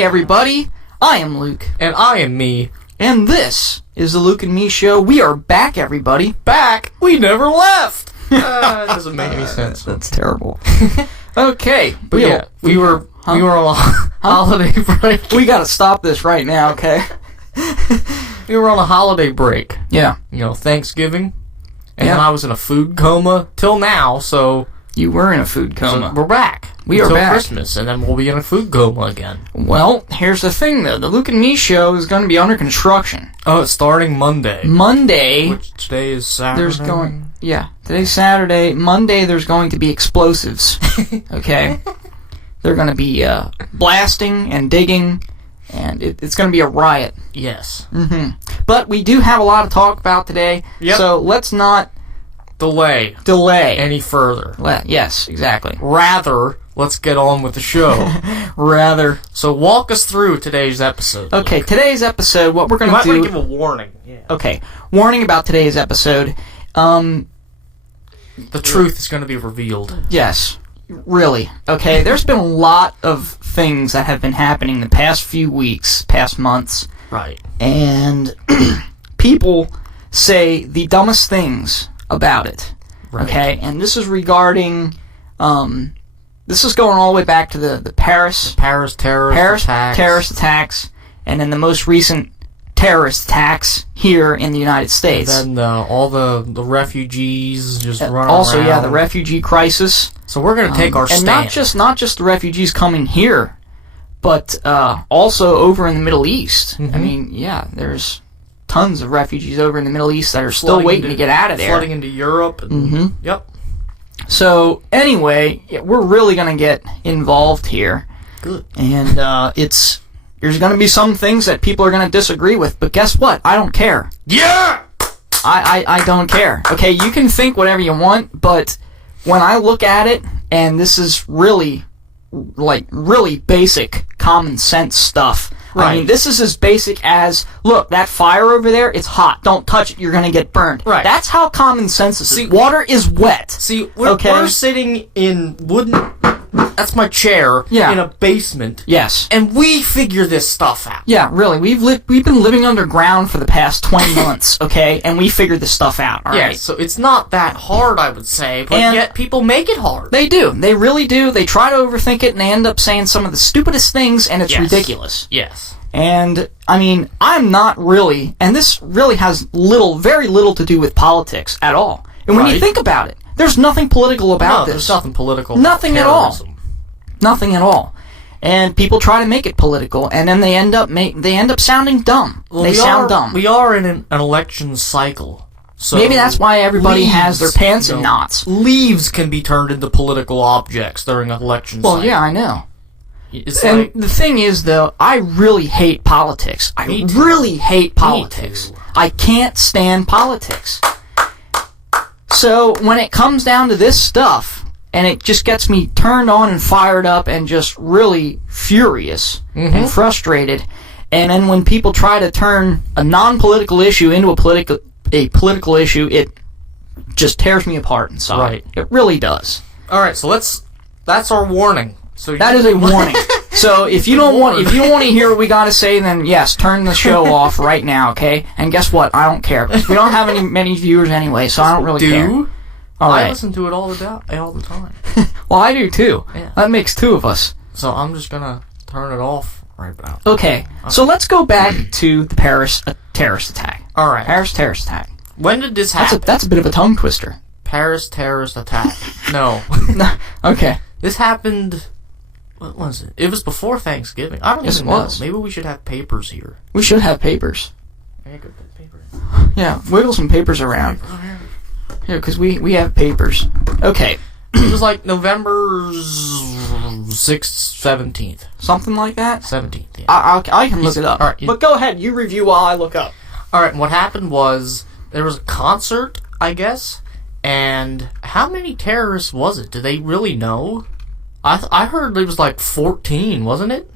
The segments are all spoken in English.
Hey everybody, I am Luke. And I am me. And this is the Luke and Me Show. We are back, everybody. Back? We never left! That doesn't make any sense. That's terrible. Okay. But we were on a holiday break. We gotta stop this right now, okay? We were on a holiday break. Yeah. You know, Thanksgiving. And then I was in a food coma till now, so... You were in a food coma. So we're back. We are back. Until Christmas, and then we'll be in a food coma again. Well, here's the thing, though. The Luke and Me Show is going to be under construction. Oh, it's starting Monday. Which today is Saturday. Today's Saturday. Monday, there's going to be explosives. Okay? They're going to be blasting and digging, and it's going to be a riot. Yes. Mm-hmm. But we do have a lot to talk about today, so let's not... Delay any further. Yes, exactly. Rather, let's get on with the show. So walk us through today's episode. Okay, Luke. Today's episode, what we're going to do... You might want to give a warning. Yeah. Okay, warning about today's episode. The truth is going to be revealed. Yes, really. Okay, there's been a lot of things that have been happening the past few weeks, past months. Right. And people say the dumbest things about it. Right. Okay, and this is regarding, this is going all the way back to the Paris terrorist attacks, and then the most recent terrorist attacks here in the United States. And then all the refugees just running also, around. yeah, the refugee crisis. So we're going to take our stand. And not just the refugees coming here, but also over in the Middle East. Mm-hmm. I mean, yeah, there's tons of refugees over in the Middle East that are still waiting to get out of there. Flooding into Europe. And, Yep. So, anyway, we're really going to get involved here. Good. And there's going to be some things that people are going to disagree with, but guess what? I don't care. Yeah! I don't care. Okay, you can think whatever you want, but when I look at it, and this is really basic common sense stuff. Right. I mean, this is as basic as, look, that fire over there, it's hot. Don't touch it, you're going to get burned. Right. That's how common sense is. See, water is wet. See, we're sitting in wooden... That's my chair in a basement. Yes. And we figure this stuff out. Yeah, really. We've been living underground for the past 20 months, okay? And we figured this stuff out, all right? So it's not that hard, I would say, but yet people make it hard. They do. They really do. They try to overthink it, and they end up saying some of the stupidest things, and it's ridiculous. Yes. And, I mean, I'm not really, and this really has very little to do with politics at all. And when you think about it, there's nothing political about this. There's nothing political. Nothing at all. Nothing at all. And people try to make it political, and then they end up sounding dumb. Well, they sound dumb. We are in an election cycle. So maybe that's why everybody has their pants in knots. Leaves can be turned into political objects during an election cycle. Well, yeah, I know. And the thing is, though, I really hate politics. I really hate politics. I can't stand politics. So, when it comes down to this stuff, and it just gets me turned on and fired up and just really furious and frustrated, and then when people try to turn a non-political issue into a political issue, it just tears me apart inside. Right. It really does. Alright, so that's our warning. So that is a warning. So if you don't want to hear what we got to say, then yes, turn the show off right now, okay? And guess what? I don't care because we don't have many viewers anyway, so I don't really care. All right. I listen to it all the time. Well, I do too. Yeah. That makes two of us. So I'm just gonna turn it off right now. Okay. So let's go back to the Paris terrorist attack. All right. Paris terrorist attack. When did this happen? That's a bit of a tongue twister. Paris terrorist attack. No. Okay. This happened. What was it? It was before Thanksgiving. I don't even know. Maybe we should have papers here. We should have papers. I got the paper. Yeah, wiggle some papers around. Here, because we have papers. Okay. It was like November 6th, 17th. Something like that? 17th, yeah. I can look it up. All right, but go ahead. You review while I look up. All right, and what happened was there was a concert, I guess, and how many terrorists was it? Do they really know? I heard it was like 14, wasn't it?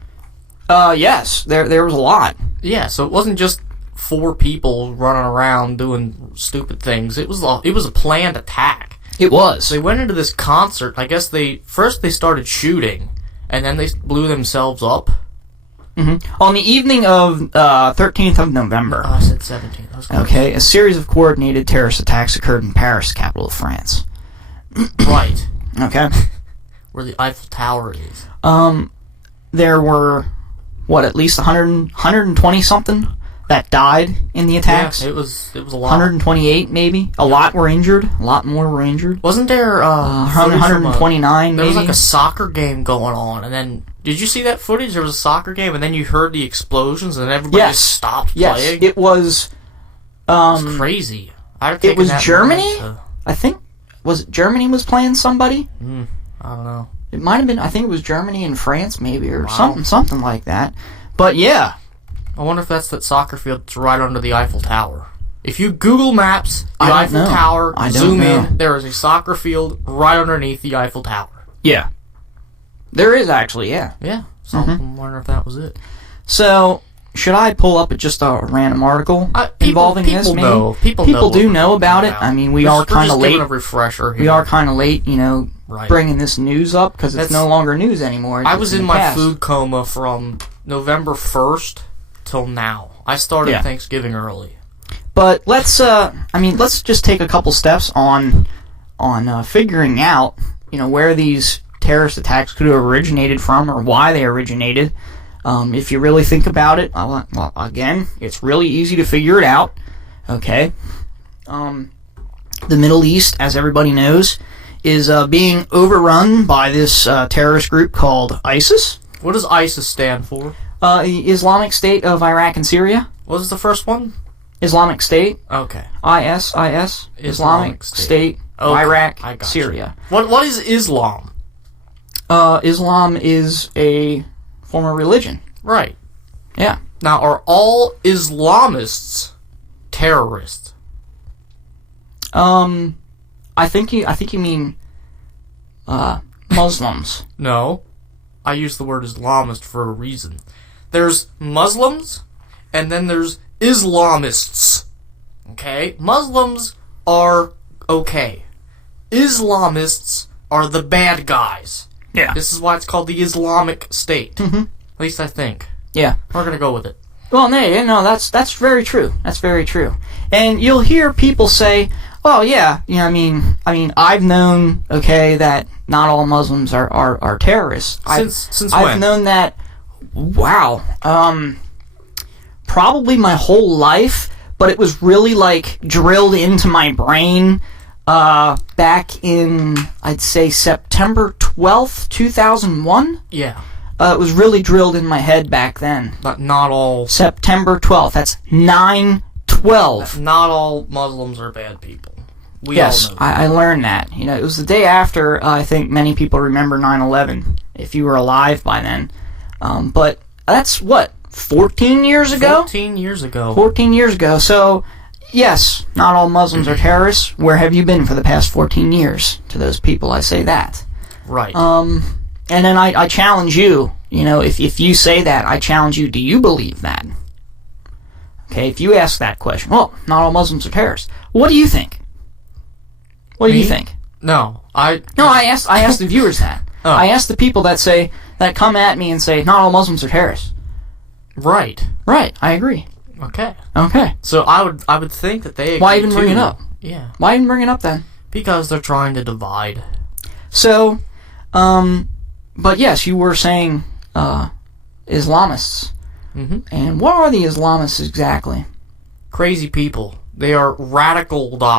Yes. There was a lot. Yeah, so it wasn't just 4 people running around doing stupid things. It was a planned attack. It was. They went into this concert. I guess they started shooting, and then they blew themselves up. On the evening of 13th of November. Oh, I said 17th. That was close. Okay, a series of coordinated terrorist attacks occurred in Paris, capital of France. Right. Okay. Where the Eiffel Tower is. There were, at least 120 something that died in the attacks? Yeah, it was a lot. 128 maybe? A lot were injured. A lot more were injured. Wasn't there 129 there maybe? was like a soccer game going on, and then did you see that footage? There was a soccer game, and then you heard the explosions, and then everybody just stopped playing. Yes, it was... it's crazy. It was Germany? I think... Was it Germany was playing somebody? I don't know. It might have been... I think it was Germany and France maybe, or something like that. But yeah... I wonder if that's that soccer field that's right under the Eiffel Tower. If you Google Maps the Eiffel Tower, zoom in, there is a soccer field right underneath the Eiffel Tower. Yeah. There is actually, yeah. Yeah. So I'm wondering if that was it. So, should I pull up just a random article involving this? Maybe? Know. People do know about it. I mean, we are kind of late. A refresher here. We are kind of late, bringing this news up because it's no longer news anymore. I was in my food coma from November 1st till now. I started Thanksgiving early. But let's just take a couple steps on figuring out, where these terrorist attacks could have originated from or why they originated. If you really think about it, well, again, it's really easy to figure it out. Okay. The Middle East, as everybody knows, is being overrun by this terrorist group called ISIS. What does ISIS stand for? Islamic State of Iraq and Syria. What was the first one? Islamic State. Okay. IS. Islamic State. Iraq, Syria. What is Islam? Islam is a form of religion. Right. Yeah. Now, are all Islamists terrorists? I think you mean Muslims. No. I use the word Islamist for a reason. There's Muslims, and then there's Islamists. Okay? Muslims are okay. Islamists are the bad guys. Yeah. This is why it's called the Islamic State. At least I think. Yeah. We're gonna go with it. Well, no, that's very true. That's very true. And you'll hear people say, "Oh, yeah, I've known, that not all Muslims are terrorists." Since when? I've known that. Wow. Probably my whole life, but it was really drilled into my brain back in, I'd say, September 12th, 2001. Yeah. It was really drilled in my head back then. But not all... September 12th. That's 9/12. Not all Muslims are bad people. We all know that. I learned that. It was the day after, I think many people remember 9/11, if you were alive by then. But that's, 14 years ago? 14 years ago. 14 years ago. So, yes, not all Muslims are terrorists. Where have you been for the past 14 years? To those people, I say that. Right. And then I challenge you, if you say that, I challenge you, do you believe that? Okay, if you ask that question, well, not all Muslims are terrorists. What do you think? What do you think? No, I asked the viewers that. Oh. I asked the people that come at me and say, not all Muslims are terrorists. Right. Right, I agree. Okay. Okay. So I would think that they agree. Why even bring it up? Yeah. Why even bring it up then? Because they're trying to divide. So, but yes, you were saying Islamists. Mm-hmm. And what are the Islamists exactly? Crazy people. They are radicalized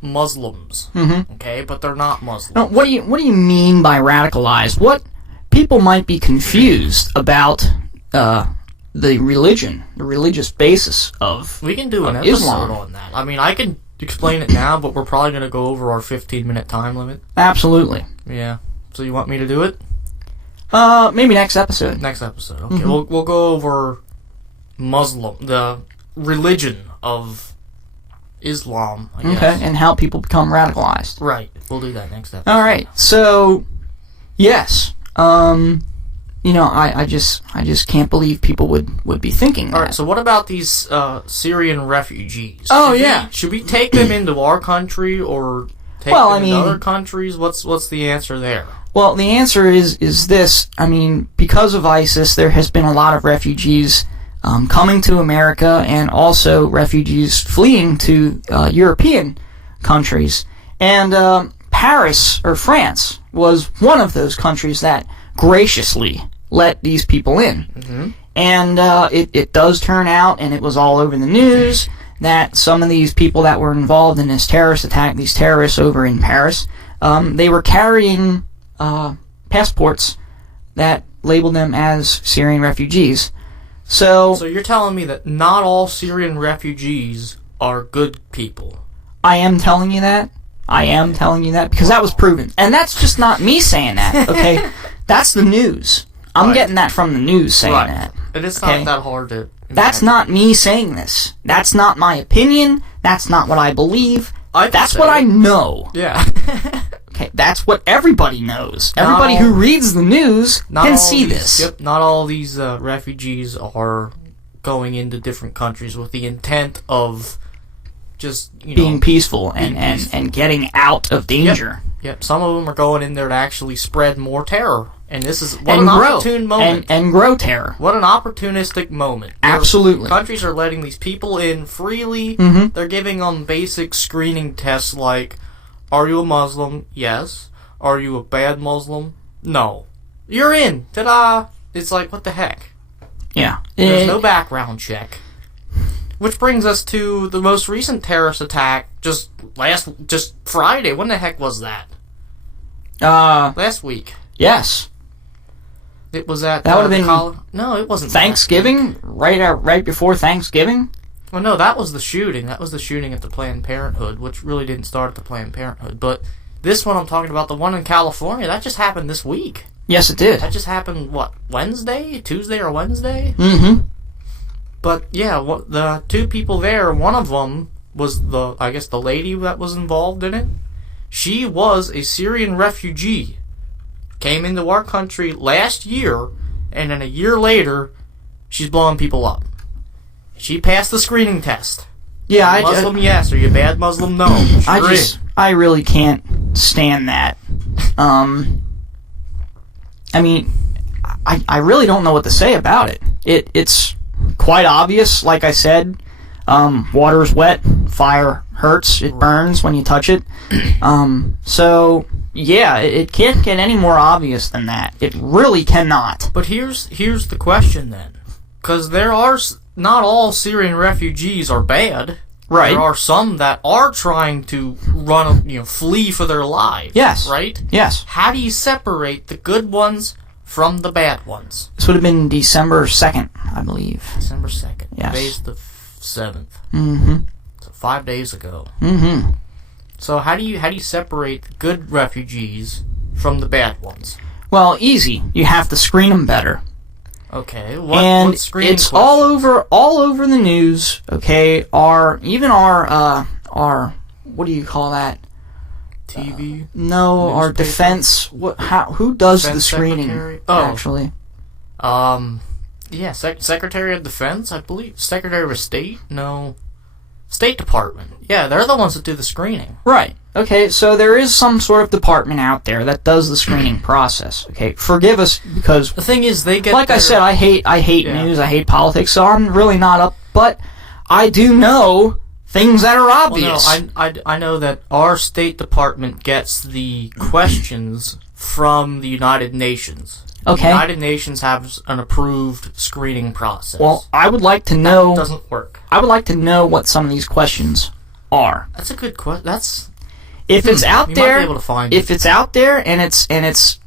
Muslims. Mm-hmm. Okay, but they're not Muslims. Now, what do you mean by radicalized? What people might be confused about the religion, the religious basis of We can do an episode Islam. on that. I mean, I can explain it now, but we're probably going to go over our 15-minute time limit. Absolutely. Yeah. So you want me to do it? Maybe next episode. Next episode. Okay. We'll go over the religion of Islam, I guess. Okay, and how people become radicalized. Right. We'll do that next episode. All right. So, yes. I just can't believe people would be thinking that. All right. So what about these Syrian refugees? Oh, yeah. Should we take them into our country, or take them to other countries? What's the answer there? Well, the answer is this. I mean, because of ISIS, there has been a lot of refugees coming to America, and also refugees fleeing to European countries. And Paris, or France, was one of those countries that graciously let these people in. Mm-hmm. And it does turn out, and it was all over the news, that some of these people that were involved in this terrorist attack, these terrorists over in Paris, they were carrying passports that labeled them as Syrian refugees. So you're telling me that not all Syrian refugees are good people? I am telling you that. I am telling you that because that was proven. And that's just not me saying that, okay? That's the news. I'm getting that from the news saying that. And it's not that hard to... That's not me saying this. That's not my opinion. That's not what I believe. That's what I know. Yeah. Okay, that's what everybody knows. Everybody who reads the news can see this. Yep, not all these refugees are going into different countries with the intent of just, being peaceful and getting out of danger. Yep, some of them are going in there to actually spread more terror. And this is an opportune moment. And grow terror. What an opportunistic moment. Absolutely. Countries are letting these people in freely. Mm-hmm. They're giving them basic screening tests like, are you a Muslim? Yes. Are you a bad Muslim? No. You're in. Ta-da! It's like, what the heck? Yeah. There's no background check. Which brings us to the most recent terrorist attack just Friday. When the heck was that? Last week. Yes. It was at that would have been no, it wasn't Thanksgiving, right before Thanksgiving. Well, no, that was the shooting. That was the shooting at the Planned Parenthood, which really didn't start at the Planned Parenthood. But this one I'm talking about, the one in California, that just happened this week. Yes, it did. That just happened, Tuesday or Wednesday? Mm-hmm. But yeah, the two people there, one of them was the lady that was involved in it. She was a Syrian refugee. Came into our country last year, and then a year later, she's blowing people up. She passed the screening test. Yeah, Muslim, yes. Are you a bad Muslim? No. I really can't stand that. I mean, I really don't know what to say about it. It's quite obvious, like I said. Water's wet, fire hurts, it burns when you touch it. So... yeah, it can't get any more obvious than that. It really cannot. But here's the question then. Because not all Syrian refugees are bad. Right. There are some that are trying to flee for their lives. Yes. Right? Yes. How do you separate the good ones from the bad ones? This would have been December 2nd, I believe. December 2nd. Yes. Today's the 7th. Mm-hmm. So 5 days ago. Mm-hmm. So how do you separate the good refugees from the bad ones? Well, easy. You have to screen them better. Okay. What screening it's questions? all over the news. Okay, our what do you call that? TV. No, newspaper? our defense. Who does Defense the screening? Secretary? Actually. Yeah, Secretary of Defense, I believe. Secretary of State? No. State Department. Yeah, they're the ones that do the screening. Right. Okay, so there is some sort of department out there that does the screening process. Okay, forgive us because the thing is, they get I said, I hate news, I hate politics, so I'm really not up. But I do know things that are obvious. Well, no, I know that our State Department gets the questions from the United Nations. Okay. The United Nations has an approved screening process. Well, I would like to know. That doesn't work. I would like to know what some of these questions are. That's a good question. If it's out there, might be able to find if it's out there and it's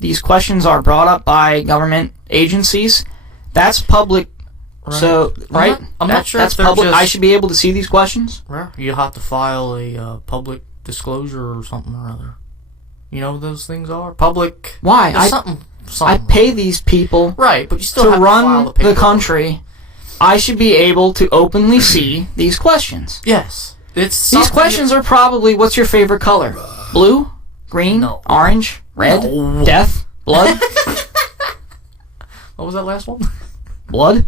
these questions are brought up by government agencies, that's public. Right. So right, I'm not sure that's if they're public. just, I should be able to see these questions. You have to file a public disclosure or something or other. You know what those things are? Public. Why? Something. I pay these people right, but you still to have run to file the country. I should be able to openly see these questions. Yes. These questions are probably, what's your favorite color? Blue? Green? No. Orange? Red? No. Death? Blood? What was that last one? Blood?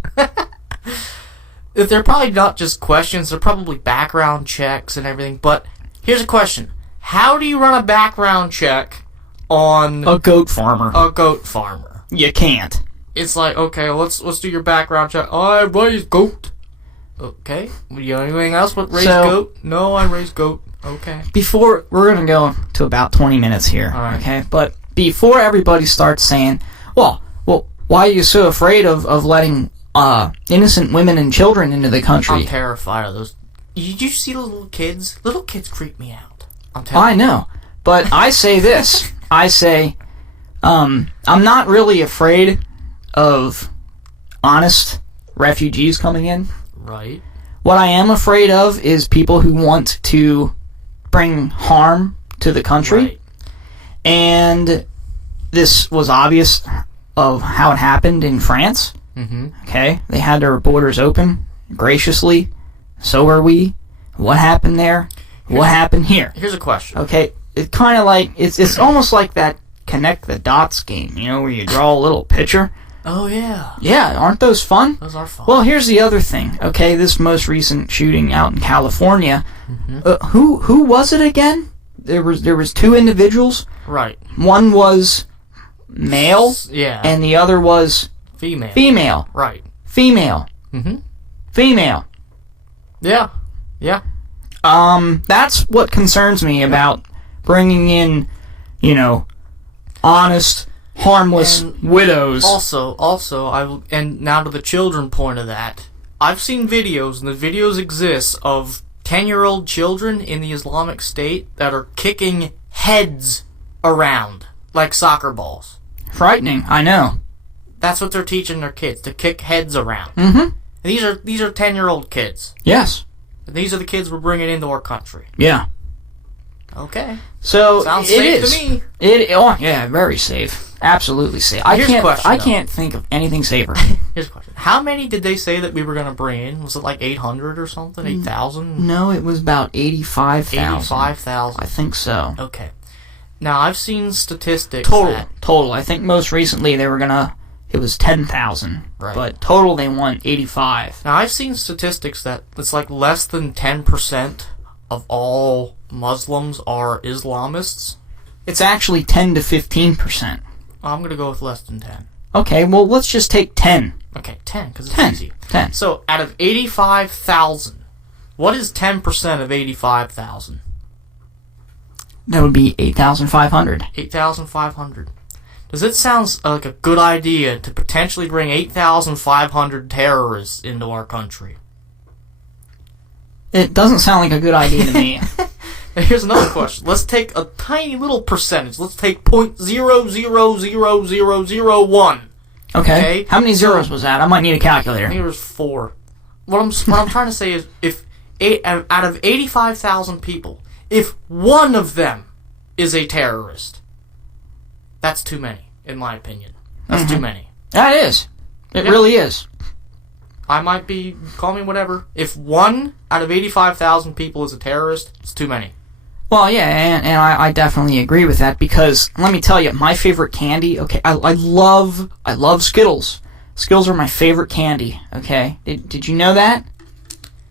They're probably not just questions. They're probably background checks and everything. But Here's a question. How do you run a background check on A goat farmer. a goat farmer? You can't. It's like, okay, let's do your background check. I raise goat. Okay. You know anything else but raise goat? No, I raise goat. Okay. Before, we're going to go to about 20 minutes here, All right. okay? But before everybody starts saying, well, why are you so afraid of letting innocent women and children into the country? I'm terrified of those. Did you see the little kids? Little kids creep me out. I'm telling I know. But I say this. I say, I'm not really afraid of honest refugees coming in. Right. What I am afraid of is people who want to bring harm to the country. Right. And this was obvious of how it happened in France. Mm-hmm. Okay? They had their borders open graciously. So are we. What happened there? What happened here? Here's a question. Okay? It's kind of like, it's almost like that connect the dots game, you know, where you draw a little picture. Oh, yeah. Yeah, aren't those fun? Those are fun. Well, here's the other thing. Okay, this most recent shooting out in California. Who was it again? There was two individuals. Right. One was male, Yeah. and the other was female. female. Right. Female. Mm-hmm. Female. Yeah. Yeah. That's what concerns me about bringing in, you know, honest, harmless And widows. Also, and now to the children point of that, I've seen videos, and the videos exist, of 10-year-old children in the Islamic State that are kicking heads around like soccer balls. Frightening, I know. That's what they're teaching their kids, to kick heads around. Mm-hmm. These are 10-year-old kids. Yes. And these are the kids we're bringing into our country. Yeah. Okay. So Sounds it safe is. to me. Oh yeah, very safe. Absolutely safe. Here's a question, I though. can't think of anything safer. Here's a question. How many did they say that we were going to bring in? Was it like 800 or something? 8,000? No, it was about 85,000. 85,000. I think so. Okay. Now, I've seen statistics Total. I think most recently it was 10,000. Right. But total they want 85. Now, I've seen statistics that it's like less than 10% of all Muslims are Islamists. It's actually 10 to 15%. I'm going to go with less than 10. Okay, well, let's just take 10. Okay, 10, because it's 10. easy. 10. So, out of 85,000, what is 10% of 85,000? That would be 8,500. 8,500. Does it sound like a good idea to potentially bring 8,500 terrorists into our country? It doesn't sound like a good idea to me. Now, here's another question. Let's take a tiny little percentage. Let's take 0.000001. Okay. How many zeros was that? I might need a I calculator. think it was 4. What I'm trying to say is, if out of 85,000 people, if one of them is a terrorist, that's too many, in my opinion. That's too many. That is. It really is. I might be, call me whatever. If one out of 85,000 people is a terrorist, it's too many. Well, yeah, and I definitely agree with that, because let me tell you, my favorite candy, okay, I love Skittles. Skittles are my favorite candy, okay? Did you know that?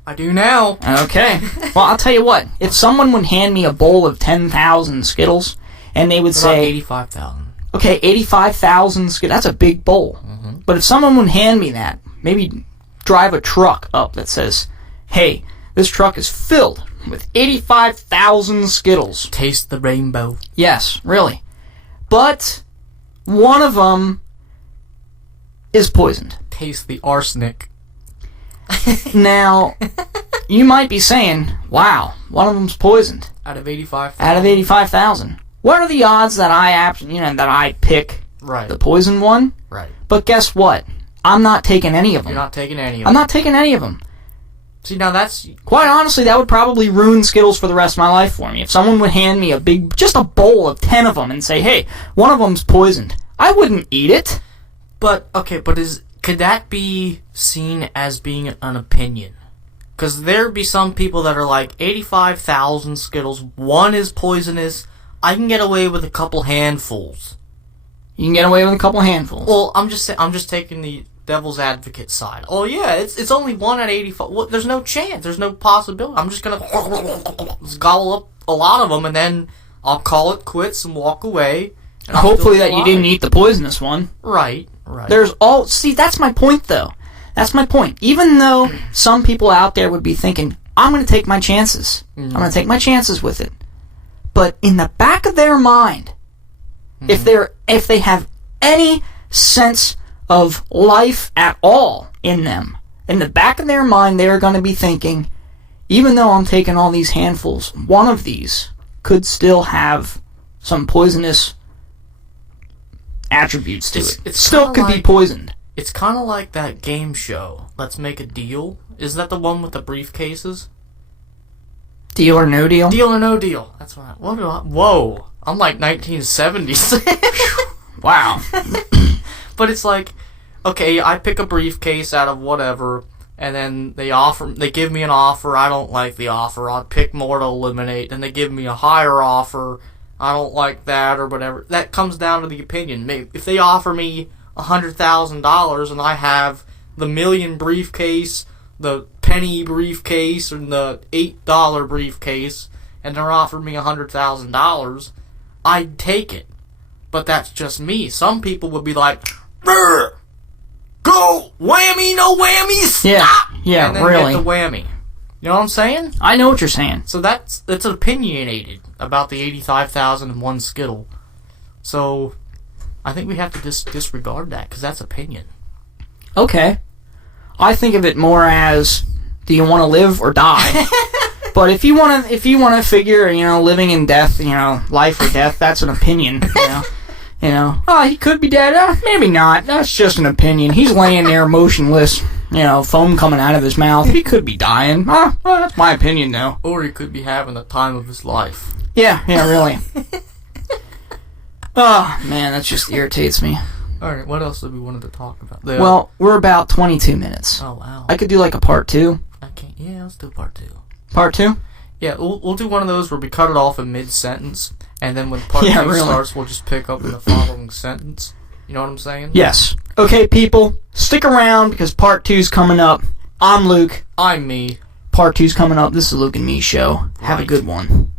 I do now. Okay. Well, I'll tell you what, if someone would hand me a bowl of 10,000 Skittles, and they would What about say, 85,000? okay, 85,000 Skittles, that's a big bowl. But if someone would hand me that, maybe drive a truck up that says, hey, this truck is filled with 85,000 Skittles. Taste the rainbow. Yes, really. But one of them is poisoned. Taste the arsenic. Now, you might be saying, wow, one of them's poisoned. Out of 85,000? Out of 85,000. What are the odds that I pick Right. the poison one? Right. But guess what? I'm not taking any of them. You're not taking any of I'm them. not taking any of them. See, now that's... Quite honestly, that would probably ruin Skittles for the rest of my life for me. If someone would hand me just a bowl of 10 of them and say, hey, one of them's poisoned, I wouldn't eat it. But, okay, could that be seen as being an opinion? Because there'd be some people that are like, 85,000 Skittles, one is poisonous, I can get away with a couple handfuls. You can get away with a couple handfuls. Well, I'm just taking the devil's advocate side. Oh yeah, it's only 1 out of 85. Well, there's no chance. There's no possibility. I'm just gonna gobble up a lot of them, and then I'll call it quits and walk away. And I'll Hopefully still that be you didn't alive. eat the poisonous one. Right. See, that's my point, though. That's my point. Even though some people out there would be thinking, I'm going to take my chances. I'm going to take my chances with it. But in the back of their mind, if they have any sense of life at all in them, in the back of their mind, they are going to be thinking, even though I'm taking all these handfuls, one of these could still have some poisonous attributes to it. It still could be poisoned. It's kind of like that game show, Let's Make a Deal. Is that the one with the briefcases? Deal or no deal? Deal or no deal. That's what whoa. I'm like 1970s. Wow. But it's like, okay, I pick a briefcase out of whatever, and then they give me an offer, I don't like the offer, I'll pick more to eliminate, then they give me a higher offer, I don't like that, or whatever. That comes down to the opinion. Maybe if they offer me $100,000 and I have the million briefcase, the penny briefcase, and the $8 briefcase, and they're offering me $100,000, I'd take it. But that's just me. Some people would be like, "Brr, go, whammy, no whammy, stop!" Yeah, and then really. get the whammy. You know what I'm saying? I know what you're saying. So that's opinionated about the 85,001 Skittle. So I think we have to disregard that, because that's opinion. Okay. I think of it more as, do you want to live or die? But if you want to figure, living and death, life or death, that's an opinion, oh, he could be dead. Maybe not. That's just an opinion. He's laying there motionless, foam coming out of his mouth. He could be dying. Well, that's my opinion, though. Or he could be having the time of his life. Yeah, really. Oh, man, that just irritates me. Alright, what else did we wanted to talk about? Well, we're about 22 minutes. Oh, wow. I could do like a part 2. Yeah, let's do part 2. Part 2? Yeah, we'll do one of those where we cut it off in mid-sentence, and then when part 2 starts, we'll just pick up in the following sentence. You know what I'm saying? Yes. Okay, people, stick around, because part 2's coming up. I'm Luke. I'm me. Part 2's coming up. This is the Luke and Me Show. Have a good one.